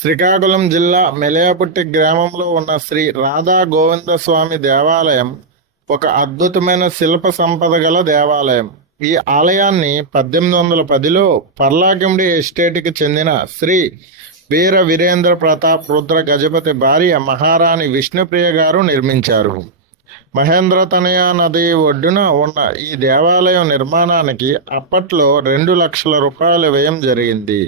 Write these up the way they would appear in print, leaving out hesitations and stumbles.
శ్రీకాకుళం జిల్లా మెలయపుట్టి గ్రామంలో ఉన్న శ్రీ రాధా గోవిందస్వామి దేవాలయం ఒక అద్భుతమైన శిల్ప సంపద గల దేవాలయం. ఈ ఆలయాన్ని 1810లో పర్లాకిమిడి ఎస్టేట్కి చెందిన శ్రీ వీర వీరేంద్ర ప్రతాప్ రుద్ర గజపతి భార్య మహారాణి విష్ణుప్రియ గారు నిర్మించారు. మహేంద్ర తనయ నది ఒడ్డున ఉన్న ఈ దేవాలయం నిర్మాణానికి అప్పట్లో 2 లక్షల రూపాయల వ్యయం జరిగింది.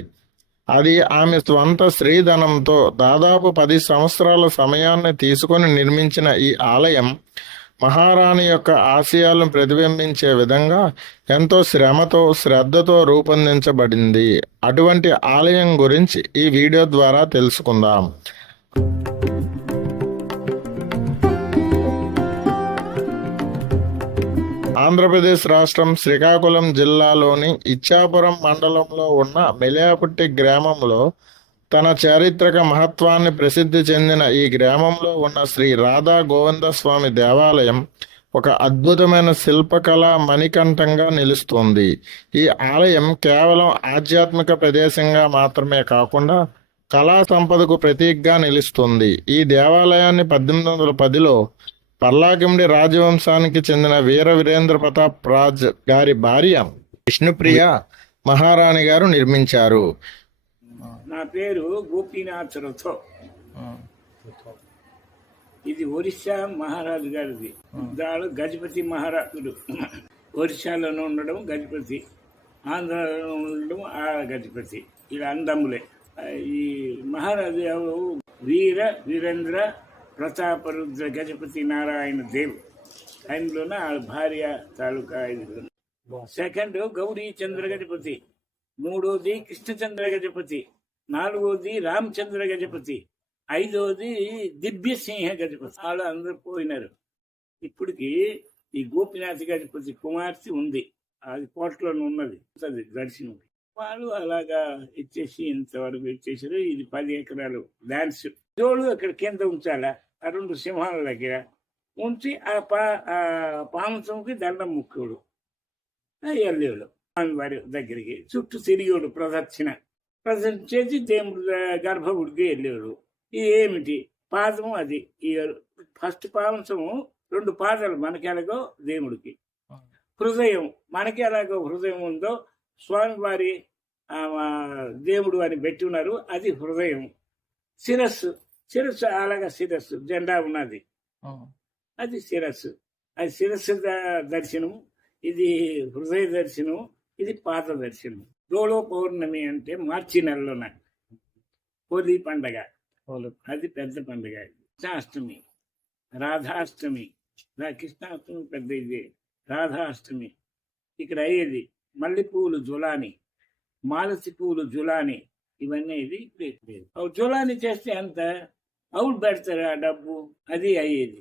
అది ఆమె స్వంత స్త్రీధనంతో దాదాపు 10 సంవత్సరాల సమయాన్ని తీసుకొని నిర్మించిన ఈ ఆలయం మహారాణి యొక్క ఆశయాలను ప్రతిబింబించే విధంగా ఎంతో శ్రమతో శ్రద్ధతో రూపొందించబడింది. అటువంటి ఆలయం గురించి ఈ వీడియో ద్వారా తెలుసుకుందాం. ఆంధ్రప్రదేశ్ రాష్ట్రం శ్రీకాకుళం జిల్లాలోని ఇచ్చాపురం మండలంలో ఉన్న మెలయపుట్టి గ్రామంలో తన చారిత్రక మహత్వాన్ని ప్రసిద్ధి చెందిన ఈ గ్రామంలో ఉన్న శ్రీ రాధా గోవిందస్వామి దేవాలయం ఒక అద్భుతమైన శిల్పకళా మణికంఠంగా నిలుస్తుంది. ఈ ఆలయం కేవలం ఆధ్యాత్మిక ప్రదేశంగా మాత్రమే కాకుండా కళా సంపదకు ప్రతీకగా నిలుస్తుంది. ఈ దేవాలయాన్ని 1810లో పర్లాకిమిడి రాజవంశానికి చెందిన వీర వీరేంద్ర ప్రతాప్ రాజ్ గారి భార్య విష్ణుప్రియ మహారాణి గారు నిర్మించారు. నా పేరు గోపీనాథ్ రథో. ఇది ఒరిస్సా మహారాజు గారిది. దాడు గజపతి మహారాజుడు. ఒరిస్సాలోనే ఉండడం గజపతి, ఆంధ్రాలో ఉండడం ఆ గజపతి. ఇలా అందములే. ఈ మహారాజు ఎవరు? వీర వీరేంద్ర ప్రతాపరుద్ర గజపతి నారాయణ దేవ్. ఆయనలోన భార్య తాలూకా ఇది. సెకండ్ గౌరీ చంద్ర గజపతి, మూడోది కృష్ణచంద్ర గజపతి, నాలుగోది రామచంద్ర గజపతి, ఐదోది దివ్యసింహ గజపతి. వాళ్ళు అందరూ పోయినారు. ఇప్పటికి ఈ గోపినాథ్ గజపతి కుమార్తె ఉంది, అది కోటలో ఉన్నది దర్శనం. వాళ్ళు అలాగా ఇచ్చేసి ఇంతవరకు ఇచ్చేసారు. ఇది 10 ఎకరాలు ల్యాండ్స్. జోడు అక్కడ కింద ఉంచాలా, ఆ 2 సింహాల దగ్గర ఉంచి ఆ పాంసంకి దండం ముక్కుడు వెళ్ళేవాడు వారి దగ్గరికి. చుట్టూ తిరిగేవాడు ప్రదక్షిణ చేసి దేవుడు గర్భగుడికి వెళ్ళేవాడు. ఇది ఏమిటి పాదము? అది ఈ ఫస్ట్ పాంసము 2 పాదాలు మనకి ఎలాగో దేవుడికి, హృదయం మనకి ఎలాగో హృదయం ఉందో స్వామివారి దేవుడు అని పెట్టి ఉన్నారు, అది హృదయం. శిరస్సు అలాగా శిరస్సు జెండా ఉన్నది, అది శిరస్సు. అది శిరస్సు దర్శనం, ఇది హృదయ దర్శనం, ఇది పాద దర్శనం. డోలో పౌర్ణమి అంటే మార్చి నెలలోన హోలీ పండగ, అది పెద్ద పండగ. కృష్ణాష్టమి, రాధాష్టమి, కృష్ణాష్టమి పెద్ద ఇది, రాధాష్టమి. ఇక్కడ అయ్యేది మల్లెపూలు జులాని, మాలసి పూలు జులాని, ఇవన్నీ ఇది జులాని చేస్తే అంత అవుట్ పెడతారు ఆ డబ్బు, అది అయ్యేది.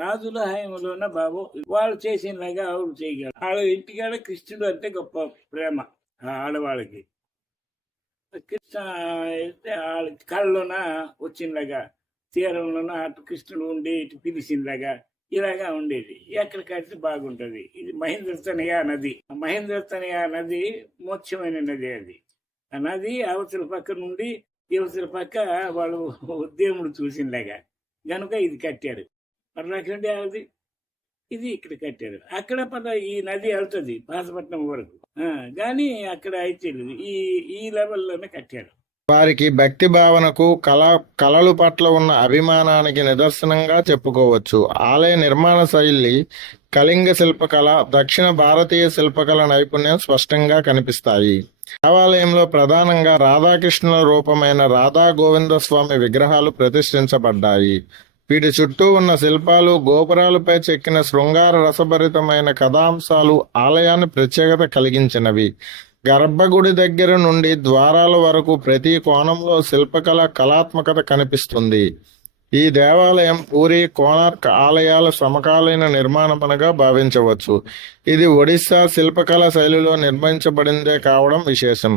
రాజుల హయంలోన బాబు వాళ్ళు చేసినలాగా అవుట్ చేయగలరు. వాళ్ళ ఇంటికాడ కృష్ణుడు అంటే గొప్ప ప్రేమ ఆడవాళ్ళకి. కృష్ణ అయితే వాళ్ళ కళ్ళలోన వచ్చినలాగా, తీరంలోన అటు కృష్ణుడు ఉండి ఇటు పిలిచినలాగా ఇలాగా ఉండేది. ఎక్కడికైతే బాగుంటది. ఇది మహేంద్రతనయ నది. మహేంద్రతనయ నది ముఖ్యమైన నది. అది ఆ నది అవతల పక్క నుండి ఇవతల పక్క వాళ్ళు దేవుడు చూసినలాగా గనుక ఇది కట్టారు. పర్లాకిమిడి అది ఇది ఇక్కడ కట్టారు. అక్కడ ఈ నది వెళ్తుంది పాసపట్నం వరకు, కానీ అక్కడ అయితే ఈ లెవెల్లోనే కట్టారు. వారికి భక్తి భావనకు కళల పట్ల ఉన్న అభిమానానికి నిదర్శనంగా చెప్పుకోవచ్చు. ఆలయ నిర్మాణ శైలి కళింగ శిల్పకళ, దక్షిణ భారతీయ శిల్పకళ నైపుణ్యం స్పష్టంగా కనిపిస్తాయి. దేవాలయంలో ప్రధానంగా రాధాకృష్ణుల రూపమైన రాధా గోవిందస్వామి విగ్రహాలు ప్రతిష్ఠించబడ్డాయి. వీటి చుట్టూ ఉన్న శిల్పాలు, గోపురాలపై చెక్కిన శృంగార రసభరితమైన కథాంశాలు ఆలయాన్ని ప్రత్యేకత కలిగించినవి. గర్భగుడి దగ్గర నుండి ద్వారాల వరకు ప్రతి కోణంలో శిల్పకళ కళాత్మకత కనిపిస్తుంది. ఈ దేవాలయం పూరి, కోణార్క్ ఆలయాల సమకాలీన నిర్మాణమనగా భావించవచ్చు. ఇది ఒడిస్సా శిల్పకళ శైలిలో నిర్మించబడిందే కావడం విశేషం.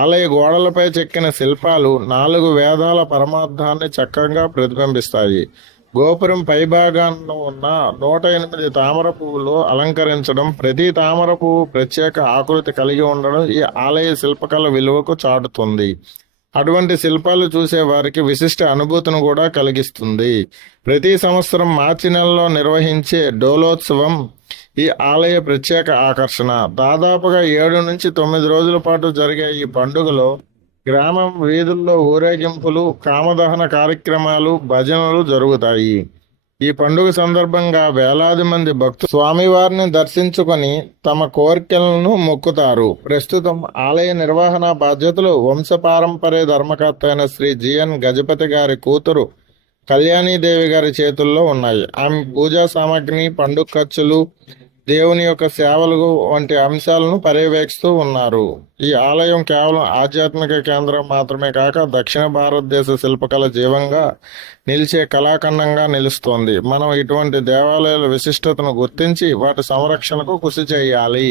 ఆలయ గోడలపై చెక్కిన శిల్పాలు 4 వేదాల పరమార్థాన్ని చక్కగా ప్రతిబింబిస్తాయి. గోపురం పైభాగాన ఉన్న 108 తామర పువ్వులు అలంకరించడం, ప్రతి తామర పువ్వు ప్రత్యేక ఆకృతి కలిగి ఉండడం ఈ ఆలయ శిల్పకళ విలువకు చాటుతుంది. అటువంటి శిల్పాలు చూసే వారికి విశిష్ట అనుభూతిని కూడా కలిగిస్తుంది. ప్రతి సంవత్సరం మార్చి నెలలో నిర్వహించే డోలోత్సవం ఈ ఆలయ ప్రత్యేక ఆకర్షణ. దాదాపుగా 7 నుంచి 9 రోజుల పాటు జరిగే ఈ పండుగలో గ్రామం వీధుల్లో ఊరేగింపులు, కామదహన కార్యక్రమాలు, భజనలు జరుగుతాయి. ఈ పండుగ సందర్భంగా వేలాది మంది భక్తులు స్వామివారిని దర్శించుకొని తమ కోరికలను మొక్కుతారు. ప్రస్తుతం ఆలయ నిర్వహణ బాధ్యతలు వంశపారంపర్య ధర్మకర్త అయిన శ్రీ జిఎన్ గజపతి గారి కూతురు కళ్యాణీదేవి గారి చేతుల్లో ఉన్నాయి. ఆమె పూజా సామాగ్రిని, పండుగ ఖర్చులు, దేవుని యొక్క సేవలు వంటి అంశాలను పర్యవేక్షిస్తూ ఉన్నారు. ఈ ఆలయం కేవలం ఆధ్యాత్మిక కేంద్రం మాత్రమే కాక దక్షిణ భారతదేశ శిల్పకళ జీవంగా నిలిచే కళాఖండంగా నిలుస్తోంది. మనం ఇటువంటి దేవాలయాల విశిష్టతను గుర్తించి వాటి సంరక్షణకు కృషి చేయాలి.